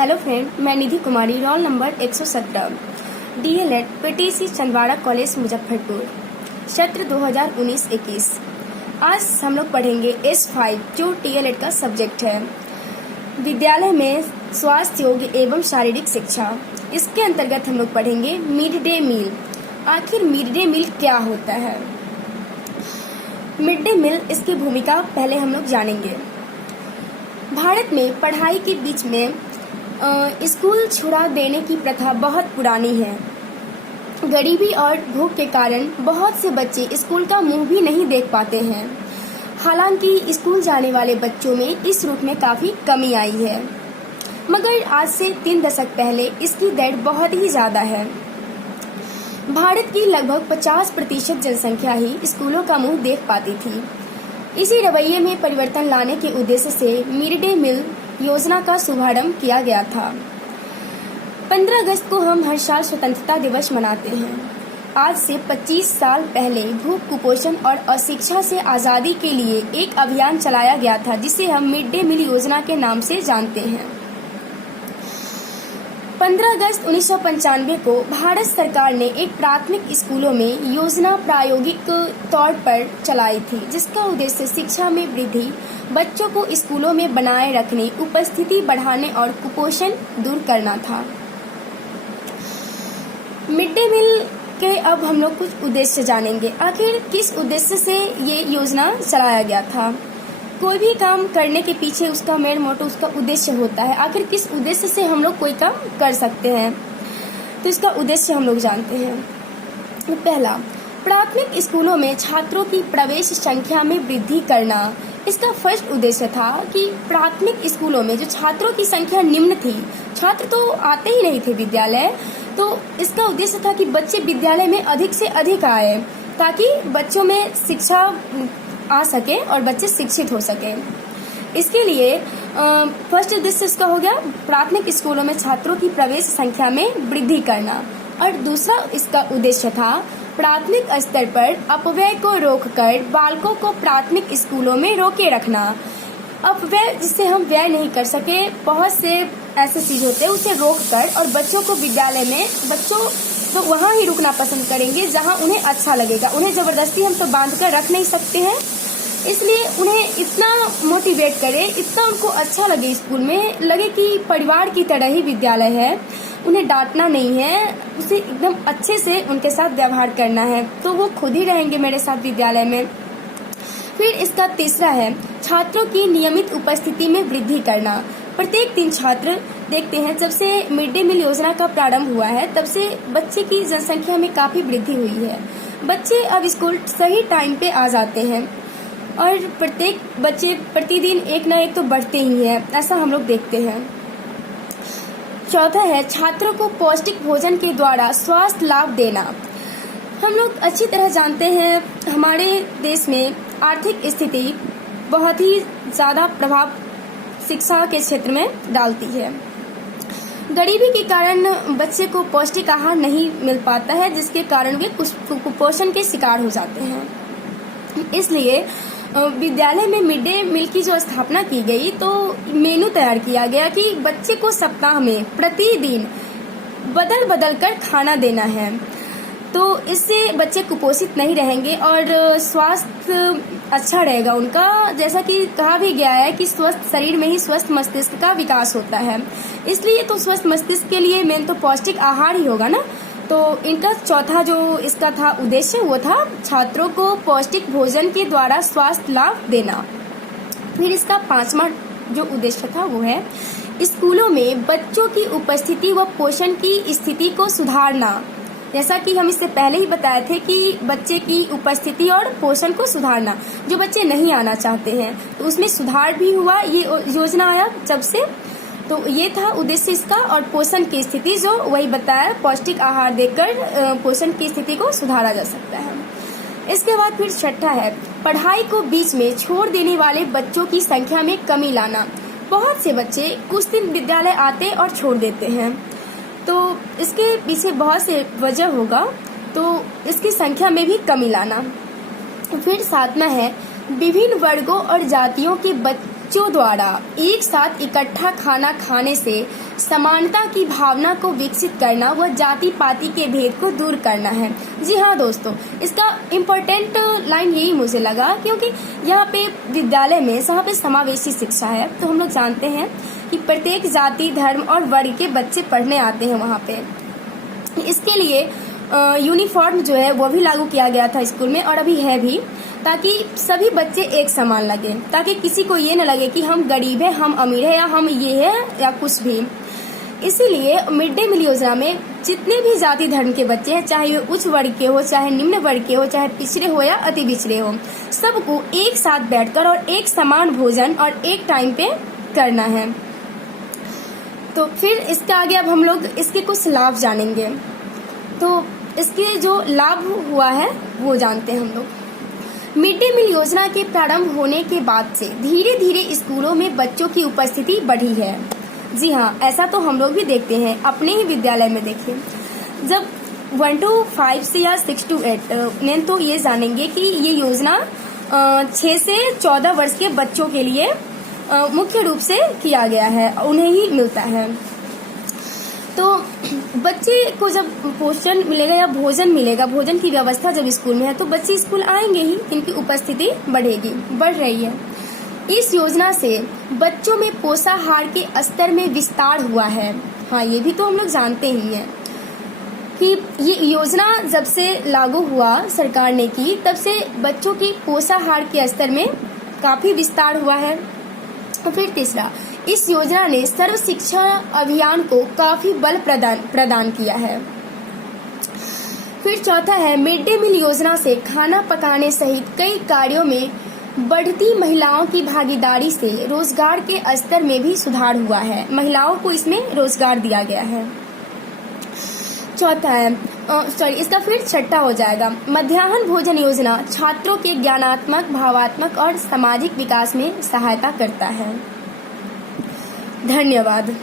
Hello friend, मैं Nidhi Kumari, roll number 117, DElEd PTC Chandwara college Muzaffarpur, सत्र 2019-21। आज हम लोग पढ़ेंगे S5 जो डीएलएड का सब्जेक्ट है, विद्यालय में स्वास्थ्य योग्य एवं शारीरिक शिक्षा। इसके अंतर्गत हम लोग पढ़ेंगे मिड डे मील। आखिर मिड डे मील क्या होता है? मिड डे मील, इसकी भूमिका पहले हम लोग जानेंगे। भारत में पढ़ाई के बीच में स्कूल छुड़ा देने की प्रथा बहुत पुरानी है। गरीबी और भूख के कारण बहुत से बच्चे स्कूल का मुंह भी नहीं देख पाते हैं। हालांकि स्कूल जाने वाले बच्चों में इस रूप में काफ़ी कमी आई है, मगर आज से 3 दशक पहले इसकी दर बहुत ही ज़्यादा है। भारत की लगभग 50% जनसंख्या ही स्कूलों का मुंह देख पाती थी। इसी रवैये में परिवर्तन लाने के उद्देश्य से मिड डे मील योजना का शुभारंभ किया गया था। 15 अगस्त को हम हर साल स्वतंत्रता दिवस मनाते हैं। आज से 25 साल पहले भूख, कुपोषण और अशिक्षा से आज़ादी के लिए एक अभियान चलाया गया था, जिसे हम मिड डे मील योजना के नाम से जानते हैं। 15 अगस्त 1995 को भारत सरकार ने एक प्राथमिक स्कूलों में योजना प्रायोगिक तौर पर चलाई थी, जिसका उद्देश्य शिक्षा में वृद्धि, बच्चों को स्कूलों में बनाए रखने, उपस्थिति बढ़ाने और कुपोषण दूर करना था। मिड डे मील के अब हम लोग कुछ उद्देश्य जानेंगे। आखिर किस उद्देश्य से ये योजना चलाया गया था? कोई भी काम करने के पीछे उसका मेन मोटो, उसका उद्देश्य होता है। आखिर किस उद्देश्य से हम लोग कोई काम कर सकते हैं, तो इसका उद्देश्य हम लोग जानते हैं। पहला, प्राथमिक स्कूलों में छात्रों की प्रवेश संख्या में वृद्धि करना। इसका फर्स्ट उद्देश्य था कि प्राथमिक स्कूलों में जो छात्रों की संख्या निम्न थी, छात्र तो आते ही नहीं थे विद्यालय, तो इसका उद्देश्य था कि बच्चे विद्यालय में अधिक से अधिक आए, ताकि बच्चों में शिक्षा आ सके और बच्चे शिक्षित हो सके। इसके लिए फर्स्ट उद्देश्य इसका हो गया प्राथमिक स्कूलों में छात्रों की प्रवेश संख्या में वृद्धि करना, और दूसरा इसका उद्देश्य था प्राथमिक स्तर पर अपव्यय को रोककर बालकों को प्राथमिक स्कूलों में रोके रखना। अपव्यय जिससे हम व्यय नहीं कर सके, बहुत से ऐसे चीज होते हैं, उसे रोककर और बच्चों को विद्यालय में, बच्चों तो वहाँ ही रुकना पसंद करेंगे जहाँ उन्हें अच्छा लगेगा। उन्हें जबरदस्ती हम तो बांध कर रख नहीं सकते हैं, इसलिए उन्हें इतना मोटिवेट करें, इतना उनको अच्छा लगे, स्कूल में लगे कि परिवार की तरह ही विद्यालय है। उन्हें डांटना नहीं है, उसे एकदम अच्छे से उनके साथ व्यवहार करना है, तो वो खुद ही रहेंगे मेरे साथ विद्यालय में। फिर इसका तीसरा है छात्रों की नियमित उपस्थिति में वृद्धि करना। प्रत्येक 3 छात्र देखते हैं, जब से मिड डे मील योजना का प्रारंभ हुआ है तब से बच्चे की जनसंख्या में काफी वृद्धि हुई है। बच्चे अब स्कूल सही टाइम पे आ जाते हैं और प्रत्येक बच्चे प्रतिदिन एक न एक तो बढ़ते ही हैं, ऐसा हम लोग देखते हैं। चौथा है छात्रों को पौष्टिक भोजन के द्वारा स्वास्थ्य लाभ देना। हम लोग अच्छी तरह जानते हैं हमारे देश में आर्थिक स्थिति बहुत ही ज़्यादा प्रभाव शिक्षा के क्षेत्र में डालती है। गरीबी के कारण बच्चे को पौष्टिक आहार नहीं मिल पाता है, जिसके कारण वे कुपोषण के शिकार हो जाते हैं। इसलिए विद्यालय में मिड डे मील की जो स्थापना की गई, तो मेनू तैयार किया गया कि बच्चे को सप्ताह में प्रतिदिन बदल बदल कर खाना देना है, तो इससे बच्चे कुपोषित नहीं रहेंगे और स्वास्थ्य अच्छा रहेगा उनका। जैसा कि कहा भी गया है कि स्वस्थ शरीर में ही स्वस्थ मस्तिष्क का विकास होता है, इसलिए तो स्वस्थ मस्तिष्क के लिए मेन तो पौष्टिक आहार ही होगा ना। तो इनका चौथा जो इसका था उद्देश्य, वो था छात्रों को पौष्टिक भोजन के द्वारा स्वास्थ्य लाभ देना। फिर इसका 5वां जो उद्देश्य था वो है स्कूलों में बच्चों की उपस्थिति व पोषण की स्थिति को सुधारना। जैसा कि हम इससे पहले ही बताए थे कि बच्चे की उपस्थिति और पोषण को सुधारना, जो बच्चे नहीं आना चाहते हैं तो उसमें सुधार भी हुआ। ये योजना आया जब से, तो ये था उद्देश्य इसका। और पोषण की स्थिति जो वही बताया, पौष्टिक आहार देकर पोषण की स्थिति को सुधारा जा सकता है। इसके बाद फिर छठा है पढ़ाई को बीच में छोड़ देने वाले बच्चों की संख्या में कमी लाना। बहुत से बच्चे कुछ दिन विद्यालय आते और छोड़ देते हैं, तो इसके पीछे बहुत से वजह होगा, तो इसकी संख्या में भी कमी लाना। फिर 7वां है विभिन्न वर्गों और जातियों के बच्चों द्वारा एक साथ इकट्ठा खाना खाने से समानता की भावना को विकसित करना व जाति पाति के भेद को दूर करना है। जी हाँ दोस्तों, इसका इम्पोर्टेंट लाइन यही मुझे लगा, क्योंकि यहाँ पे विद्यालय में यहाँ पे समावेशी शिक्षा है। तो हम लोग जानते हैं कि प्रत्येक जाति, धर्म और वर्ग के बच्चे पढ़ने आते हैं वहाँ पे। इसके लिए यूनिफॉर्म जो है वो भी लागू किया गया था स्कूल में, और अभी है भी, ताकि सभी बच्चे एक समान लगे, ताकि किसी को ये न लगे कि हम गरीब हैं, हम अमीर हैं, या हम ये हैं या कुछ भी। इसीलिए मिड डे मील योजना में जितने भी जाति धर्म के बच्चे हैं, चाहे वे उच्च वर्ग के हो, चाहे निम्न वर्ग के हो, चाहे पिछड़े हो या अति पिछड़े हो, सबको एक साथ बैठकर और एक समान भोजन और एक टाइम पे करना है। तो फिर इसके आगे अब हम लोग इसके कुछ लाभ जानेंगे। तो इसके जो लाभ हुआ है वो जानते हैं हम लोग। मिड डे मील योजना के प्रारंभ होने के बाद से धीरे धीरे स्कूलों में बच्चों की उपस्थिति बढ़ी है। जी हाँ, ऐसा तो हम लोग भी देखते हैं, अपने ही विद्यालय में देखिए। जब 1 to 5 से या 6 to 8 ने तो ये जानेंगे कि ये योजना 6 से 14 वर्ष के बच्चों के लिए मुख्य रूप से किया गया है, उन्हें ही मिलता है। तो बच्चे को जब पोषण मिलेगा या भोजन मिलेगा, भोजन की व्यवस्था जब स्कूल में है, तो बच्चे स्कूल आएंगे ही, इनकी उपस्थिति बढ़ेगी, बढ़ रही है। इस योजना से बच्चों में पोषाहार के स्तर में विस्तार हुआ है। हाँ, ये भी तो हम लोग जानते ही हैं कि ये योजना जब से लागू हुआ सरकार ने की, तब से बच्चों की पोषाहार के स्तर में काफी विस्तार हुआ है। और फिर तीसरा, इस योजना ने सर्व शिक्षा अभियान को काफी बल प्रदान किया है। फिर चौथा है, मिड डे मील योजना से खाना पकाने सहित कई कार्यों में बढ़ती महिलाओं की भागीदारी से रोजगार के स्तर में भी सुधार हुआ है। महिलाओं को इसमें रोजगार दिया गया है। चौथा है, इसका फिर छठा हो जाएगा, मध्याह्न भोजन योजना छात्रों के ज्ञानात्मक, भावात्मक और सामाजिक विकास में सहायता करता है। धन्यवाद।